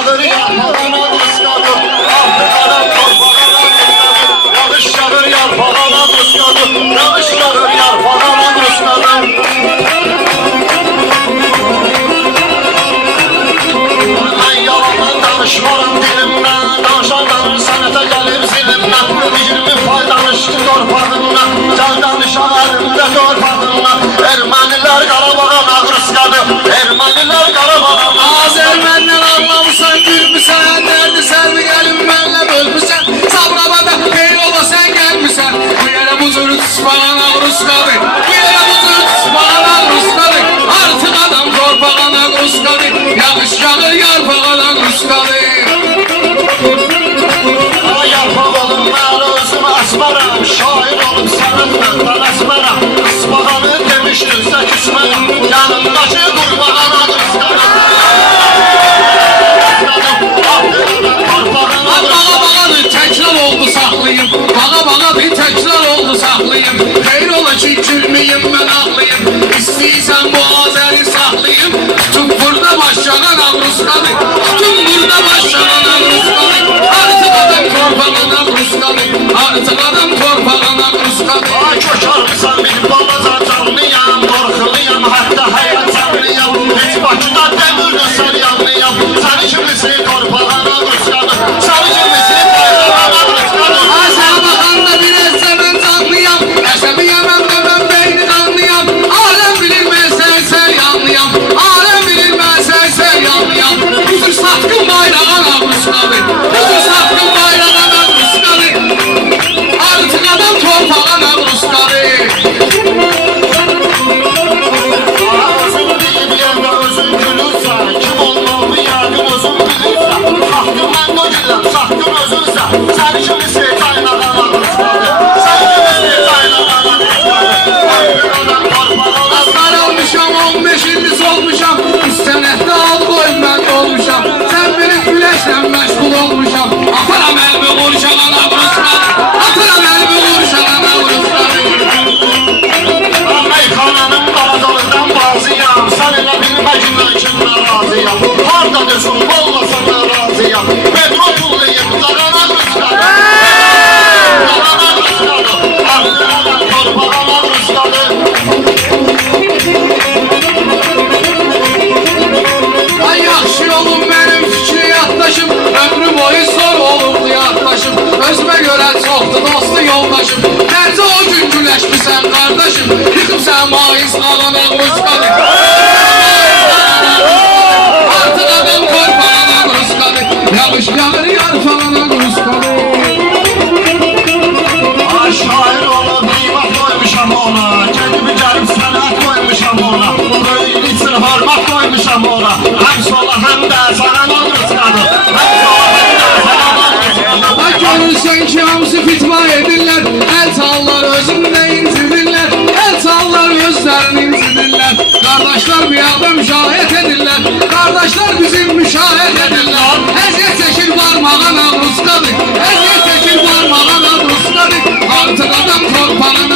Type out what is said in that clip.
Yağları yağmalar Yağış yağır yarpağalan üstadı Yarpaq olunlar özüm asmaram Şair olub sanımdan ben asmaram Asmağanı demiş düzdə küsmərəm Yanımdakı qurbağan adım istadım Bağa bağa təkrar oldu saxlayım Bağa bağa bir təkrar oldu saxlayım Xeyr ola ki gülməyim mən ağlayım İstəyirsən bu ağlayım Oh coming. Thank you. kardeşim Terzi o gün güleşmişəm kardeşim? Yıkım sen maiz alana uzkanı Artık adam koy parana uzkanı Yağış yağır yar falana uzkanı Ay şair ona dima koymuşam ona. Kendimi gelip sənət koymuşam ona. Böyük için Hem sola hem de sana sanki hamsi fitva edirler El sallar özümde intidirler El sallar özlerini intidirler Kardeşler bir yerde müşahit edirler Kardeşler bizim müşahit edirler Eziyet seçil parmağına rus kadık Eziyet seçil parmağına rus kadık Artık adam torpanın